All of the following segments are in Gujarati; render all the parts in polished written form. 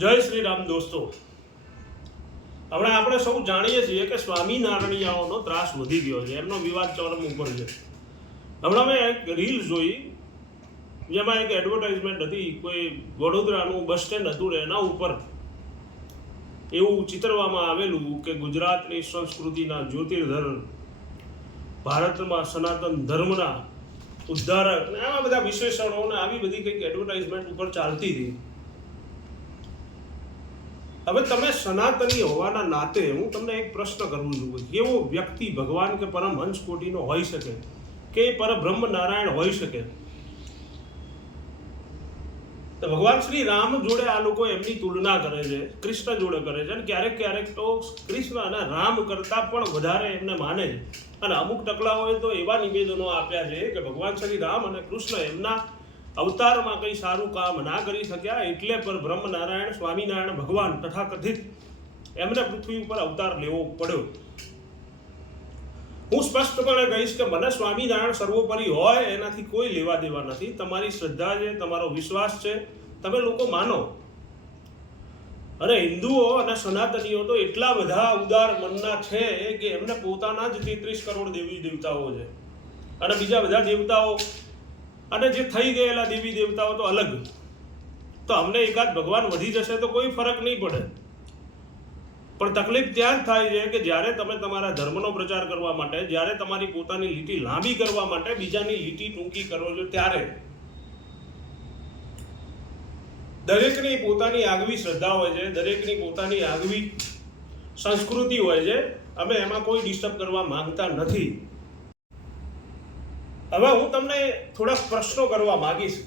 જય શ્રી રામ દોસ્તો, હમણાં આપણે સૌ જાણીએ છીએ કે સ્વામિનારાયણિયાઓનો ત્રાસ વધી ગયો છે, એમનો વિવાદ ચરમ ઉપર છે. હમણાં મેં એક રીલ જોઈ, જેમાં એક એડવર્ટાઇઝમેન્ટ હતી, કોઈ વડોદરાનું બસ સ્ટેન્ડ હતું ને એના ઉપર એવું ચિતરવામાં આવેલું કે ગુજરાતની સંસ્કૃતિના જ્યોતિર્ધર, ભારતમાં સનાતન ધર્મના ઉદ્ધારક ને આવા બધા વિશેષણો ને આવી બધી કંઈક એડવર્ટાઇઝમેન્ટ ઉપર ચાલતી હતી. હવે તમે સનાતની હોવાના નાતે હું તમને એક પ્રશ્ન કરું છું, કેવો વ્યક્તિ ભગવાન કે પરમહંસ કોટીનો હોઈ શકે કે પરબ્રહ્મ નારાયણ હોઈ શકે? તો ભગવાન શ્રી રામ જોડે આ લોકો એમની તુલના કરે છે, કૃષ્ણ જોડે કરે છે, અને ક્યારેક ક્યારેક તો કૃષ્ણ અને રામ કરતા પણ વધારે એમને માને છે. અને અમુક ટકલાઓએ તો એવા નિવેદનો આપ્યા છે કે ભગવાન શ્રી રામ અને કૃષ્ણ એમના અવતારમાં કંઈ સારું કામ ના કરી શક્યા, એટલે પર બ્રહ્મ નારાયણ સ્વામિનારાયણ ભગવાન તથાકથિત એમને પૃથ્વી ઉપર અવતાર લેવો પડ્યો. હું સ્પષ્ટપણે કહીશ કે મને સ્વામિનારાયણ સર્વોપરી હોય એનાથી કોઈ લેવા દેવા નથી. તમારી શ્રદ્ધા છે, તમારો વિશ્વાસ છે, તમે લોકો માનો. અને હિન્દુઓ અને સનાતનીઓ તો એટલા બધા ઉદાર મનના છે કે એમને પોતાના જ 33 કરોડ દેવી દેવતાઓ છે, અને બીજા બધા દેવતાઓ અને જે થઈ ગયેલા દેવી દેવતાઓ તો અલગ. તો અમને એકાદ ભગવાન વધી જશે તો કોઈ ફરક નહીં પડે. પણ તકલીફ ત્યાં જ થાય છે કે જ્યારે તમે તમારા ધર્મનો પ્રચાર કરવા માટે, જ્યારે તમારી પોતાની લીટી લાંબી કરવા માટે બીજાની લીટી ટૂંકી કરો છો, ત્યારે દરેકની પોતાની આગવી શ્રદ્ધા હોય છે, દરેકની પોતાની આગવી સંસ્કૃતિ હોય છે. અમે એમાં કોઈ ડિસ્ટર્બ કરવા માંગતા નથી. હવે હું તમને થોડાક પ્રશ્નો કરવા માંગીશ.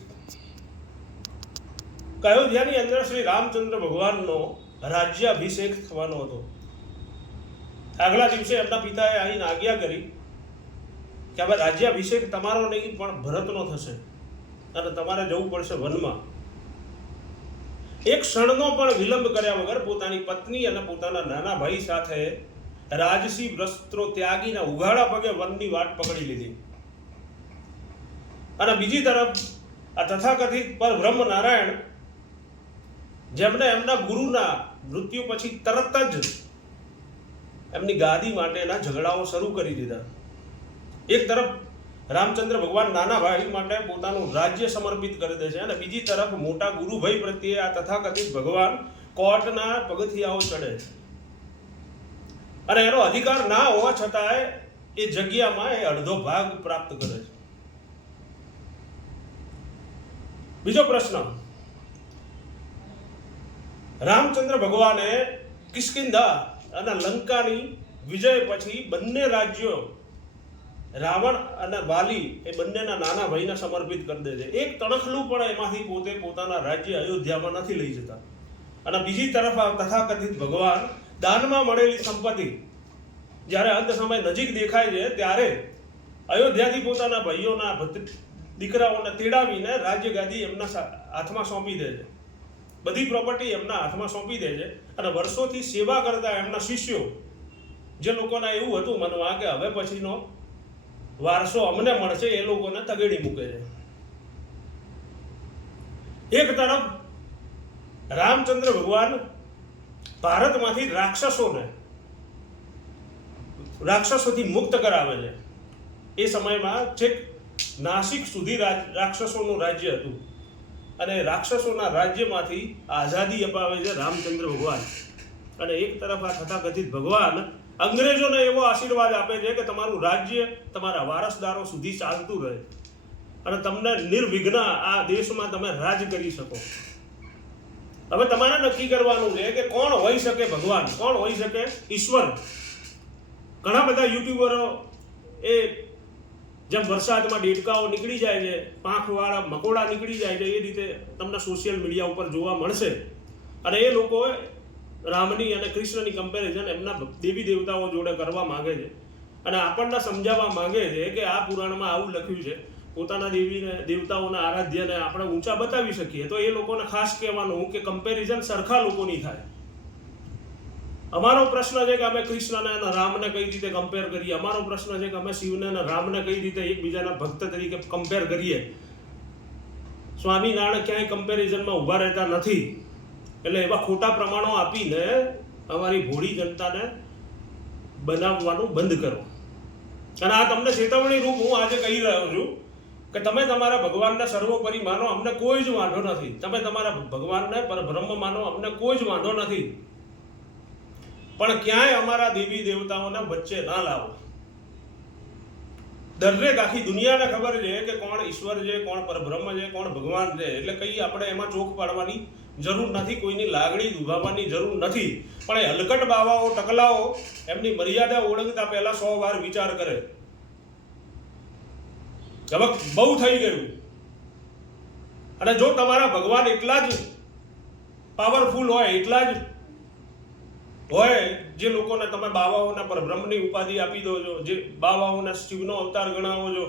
અયોધ્યાની અંદર શ્રી રામચંદ્ર ભગવાનનો રાજ્યાભિષેક થવાનો હતો. આગલા દિવસે એમના પિતાએ આવીને આજ્ઞા કરી કે હવે રાજ્યાભિષેક તમારો નહીં પણ ભરતનો થશે, અને તમારે જવું પડશે વનમાં. એક ક્ષણનો પણ વિલંબ કર્યા વગર પોતાની પત્ની અને પોતાના નાના ભાઈ સાથે રાજસી વસ્ત્રો ત્યાગીને ઉઘાડા પગે વનની વાટ પકડી લીધી. અને બીજી તરફ આ તથાકથિત પર બ્રહ્મ નારાયણ, જેમણે એમના ગુરુના મૃત્યુ પછી તરત જ એમની ગાદી માટેના ઝઘડાઓ શરૂ કરી દીધા. એક તરફ રામચંદ્ર ભગવાન નાના ભાઈ માટે પોતાનું રાજ્ય સમર્પિત કરી દે છે, અને બીજી તરફ મોટા ગુરુભાઈ પ્રત્યે આ તથાકથિત ભગવાન કોર્ટના પગથિયાઓ ચડે છે, અને એનો અધિકાર ના હોવા છતાંય એ જગ્યામાં એ અડધો ભાગ પ્રાપ્ત કરે છે. બીજો પ્રશ્ન, રામચંદ્ર ભગવાને કિષ્કિંધા અને લંકાની વિજય પછી બંને રાજ્યો રાવણ અને વાલી એ બંનેના નાના ભાઈને સમર્પિત કરી દે છે. એક તણખલું પણ એમાંથી પોતે પોતાના રાજ્ય અયોધ્યામાં નથી લઈ જતા. અને બીજી તરફ આ તથાકથિત ભગવાન દાનમાં મળેલી સંપત્તિ જ્યારે અંત સમય નજીક દેખાય છે ત્યારે અયોધ્યાથી પોતાના ભાઈઓના દીકરાઓને તેડાવીને રાજ્ય ગાદી એમના હાથમાં સોંપી દે છે. બધી પ્રોપર્ટી એમના હાથમાં સોંપી દે છે, અને વર્ષોથી સેવા કરતા એમના શિષ્યો, જે લોકોના એવું હતું મનમાં કે હવે પછીનો વારસો અમને મળશે, એ લોકોને તગેડી મૂકે છે. એક તરફ રામચંદ્ર ભગવાન ભારતમાંથી રાક્ષસોથી મુક્ત કરાવે છે. એ સમયમાં છેક નાસિક સુધી રાક્ષસોનું રાજ્ય હતું, અને રાક્ષસોના રાજ્યમાંથી આઝાદી અપાવે છે રામચંદ્ર ભગવાન. અને એક તરફ આ તથાકથિત ભગવાન અંગ્રેજોને એવો આશીર્વાદ આપે છે કે તમારું રાજ્ય તમારા વારસદારો સુધી ચાલતું રહે, અને તમને નિર્વિઘ્ન આ દેશમાં તમે રાજ કરી શકો. હવે તમારે નક્કી કરવાનું છે કે કોણ હોઈ શકે ભગવાન, કોણ હોઈ શકે ઈશ્વર. ઘણા બધા યુટ્યુબરો એ જેમ વરસાદમાં દેડકાઓ નીકળી જાય છે, પાંખવાળા મકોડા નીકળી જાય છે, એ રીતે તમને સોશિયલ મીડિયા ઉપર જોવા મળશે. અને એ લોકો રામની અને કૃષ્ણની કમ્પેરિઝન એમના દેવી દેવતાઓ જોડે કરવા માંગે છે, અને આપણને સમજાવવા માંગે છે કે આ પુરાણમાં આવું લખ્યું છે. પોતાના દેવીને દેવતાઓના આરાધ્યને આપણે ઊંચા બતાવી શકીએ તો એ લોકોને ખાસ કહેવાનું કે કમ્પેરિઝન સરખા લોકોની થાય. અમારો પ્રશ્ન છે કે અમે કૃષ્ણને અને રામને કઈ રીતે કમ્પેર કરીએ. અમારો પ્રશ્ન છે કે અમે શિવને અને રામને કઈ રીતે એકબીજાના ભક્ત તરીકે કમ્પેર કરીએ. સ્વામિનારાયણ ક્યાંય કમ્પેરિઝનમાં ઊભા રહેતા નથી. એટલે એવા ખોટા પ્રમાણો આપીને અમારી ભોળી જનતાને બનાવવાનું બંધ કરો. અને આ તમને ચેતવણી રૂપ હું આજે કહી રહ્યો છું કે તમે તમારા ભગવાનને સર્વોપરી માનો, અમને કોઈ જ વાંધો નથી. તમે તમારા ભગવાનને પરબ્રહ્મ માનો, અમને કોઈ જ વાંધો નથી. પણ ક્યાંય અમારા દેવી દેવતાઓને વચ્ચે ના લાવો. દરેક આખી દુનિયાને ખબર છે કે કોણ ઈશ્વર છે, કોણ પરબ્રહ્મ છે, કોણ ભગવાન છે. એટલે કઈ આપણે એમાં ચોખ પાડવાની જરૂર નથી, કોઈની લાગણી દુભાવવાની જરૂર નથી. પણ એ હલકટ બાવાઓ, ટકલાઓ એમની મર્યાદા ઓળંગતા પહેલા 100 વાર વિચાર કરે. હવે બહુ થઈ ગયું. અને જો તમારા ભગવાન એટલા જ પાવરફુલ હોય, એટલા જ હોય જે લોકોને તમે બાવાઓના પરબ્રહ્મની ઉપાધિ આપી દો છો, જે બાવાઓના શિવનો અવતાર ગણાવો છો,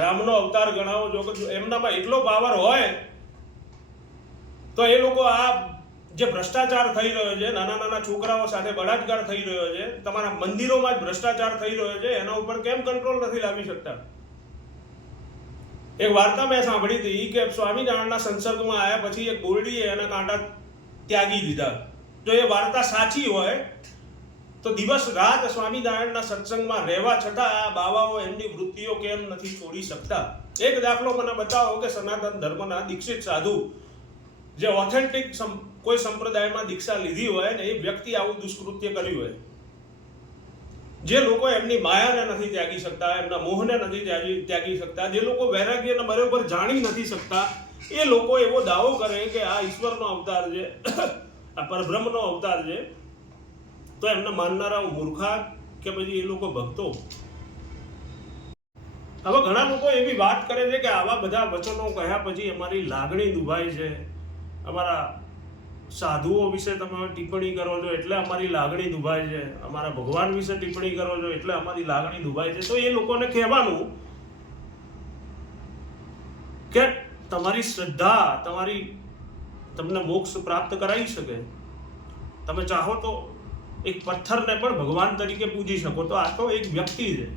રામનો અવતાર ગણાવો છો, કે એમનામાં એટલો પાવર હોય તો એ લોકો આ જે ભ્રષ્ટાચાર થઈ રહ્યો છે, નાના નાના છોકરાઓ સાથે બળાત્કાર થઈ રહ્યો છે, તમારા મંદિરોમાં જ ભ્રષ્ટાચાર થઈ રહ્યો છે, એના ઉપર કેમ કંટ્રોલ નથી લાવી શકતા? એક વાર્તા મેં સાંભળી હતી કે સ્વામિનારાયણના સંસર્ગમાં આવ્યા પછી એક બોરડીએ એના કાંટા ત્યાગી દીધા. જો એ વાર્તા સાચી હોય તો દિવસ રાત સ્વામિનારાયણના સત્સંગમાં રહેવા છતાં આ બાવાઓ એમની વૃત્તિઓ કેમ નથી છોડી શકતા? એક દાખલો મને બતાવો કે સનાતન ધર્મના દીક્ષિત સાધુ જે ઓથેન્ટિક કોઈ સંપ્રદાયમાં દીક્ષા લીધી હોય ને એ વ્યક્તિ આવું દુષ્કૃત્ય કર્યું હોય. જે લોકો એમની માયાને નથી ત્યાગી શકતા, એમના મોહને નથી ત્યાગી શકતા, જે લોકો વૈરાગ્યને બરોબર જાણી નથી શકતા, એ લોકો એવો દાવો કરે કે આ ઈશ્વરનો અવતાર છે, આ પરબ્રહ્મનો અવતાર છે, તો એમને માનનારાઓ મૂર્ખા કે પછી એ લોકો ભક્તો? હવે ઘણા લોકો એવી વાત કરે છે કે આવા બધા વચનો કહ્યા પછી અમારી લાગણી દુભાય છે, અમારા સાધુઓ વિશે તમે ટિપ્પણી કરો છો એટલે અમારી લાગણી દુભાય છે, અમારા ભગવાન વિશે ટિપ્પણી કરો છો એટલે અમારી લાગણી દુભાય છે. તો એ લોકોને કહેવાનું કે તમારી શ્રદ્ધા તમને મોક્ષ પ્રાપ્ત કરાવી શકે. તમે ચાહો તો એક પથ્થરને પણ ભગવાન તરીકે પૂજી શકો. તો આ તો એક વ્યક્તિ છે.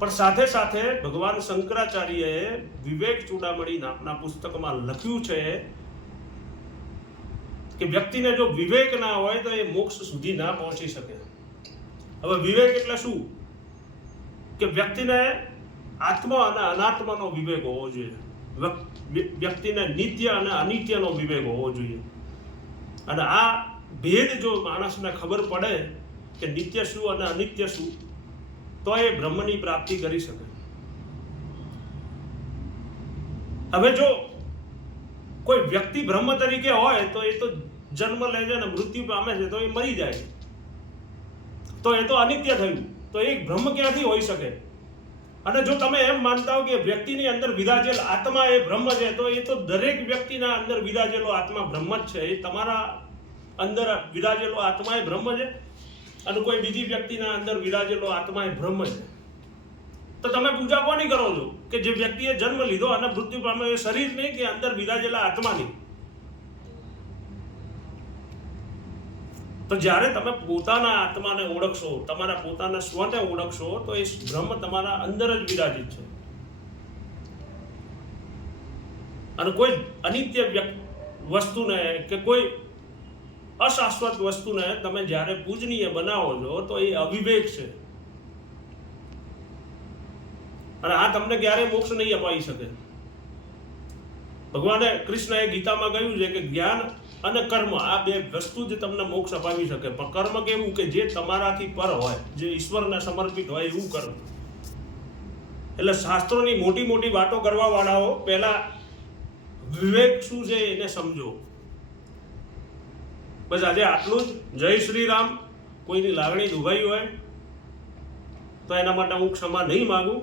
પણ સાથે સાથે ભગવાન શંકરાચાર્યએ વિવેક ચૂડામણી નામના પુસ્તકમાં લખ્યું છે કે વ્યક્તિને જો વિવેક ના હોય તો એ મોક્ષ સુધી ના પહોંચી શકે. હવે વિવેક એટલે શું? કે વ્યક્તિને આત્મા અને અનાત્માનો વિવેક હોવો જોઈએ. વ્યક્તિને નિત્ય અને અનિત્યનો વિવેક હોવો જોઈએ. અને આ ભેદ જો માણસને ખબર પડે કે નિત્ય શું અને અનિત્ય શું, તો એ બ્રહ્મની પ્રાપ્તિ કરી શકે. હવે જો કોઈ વ્યક્તિ બ્રહ્મ તરીકે હોય તો એ તો જન્મ લે છે ને મૃત્યુ પામે છે તો એ મરી જાય, તો એ તો અનિત્ય થયું. તો એ બ્રહ્મ ક્યાંથી હોઈ શકે? અને જો તમે એમ માનતા હો કે વ્યક્તિની અંદર વિરાજેલ આત્મા એ બ્રહ્મ છે, તો એ તો દરેક વ્યક્તિના અંદર વિરાજેલો આત્મા બ્રહ્મ જ છે. એ તમારા અંદર વિરાજેલો આત્મા એ બ્રહ્મ છે અને કોઈ બીજી વ્યક્તિના અંદર વિરાજેલો આત્મા એ બ્રહ્મ છે. તો તમે પૂજા કોની કરો છો? કે જે વ્યક્તિએ જન્મ લીધો અને મૃત્યુ પામ્યો એ શરીર નહીં કે અંદર વિરાજેલા આત્માની? તો જ્યારે તમે પોતાના આત્માને ઓળખશો, તમારા પોતાના સ્વને ઓળખશો, તો એ બ્રહ્મ તમારા અંદર જ વિરાજિત છે. અને કોઈ અનિત્ય વસ્તુને કે કોઈ અશાશ્વત વસ્તુને તમે જ્યારે પૂજનીય બનાવો છો તો એ અવિવેક છે. અને આ તમને ક્યારેય મોક્ષ નહીં અપાવી શકે. ભગવાને કૃષ્ણએ ગીતામાં કહ્યું છે કે જ્ઞાન અને કર્મ આ બે વસ્તુ જ તમને મોક્ષ અપાવી શકે. પણ કર્મ કેવું? કે જે તમારાથી પર હોય, જે ઈશ્વરને સમર્પિત હોય એવું કર્મ. એટલે શાસ્ત્રોની મોટી મોટી વાતો કરવા વાળાઓ પહેલા વિવેક શું છે એને સમજો. બસ આજે આટલું જ. જય શ્રી રામ. કોઈની લાગણી દુભાઈ હોય તો એના માટે હું ક્ષમા નહીં માગું,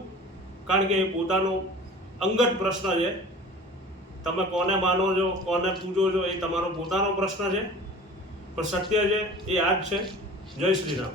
કારણ કે એ પોતાનો અંગત પ્રશ્ન છે. તમે કોને માનો છો, કોને પૂજો છો, એ તમારો પોતાનો પ્રશ્ન છે. પણ સત્ય છે એ આ જ છે. જય શ્રી રામ.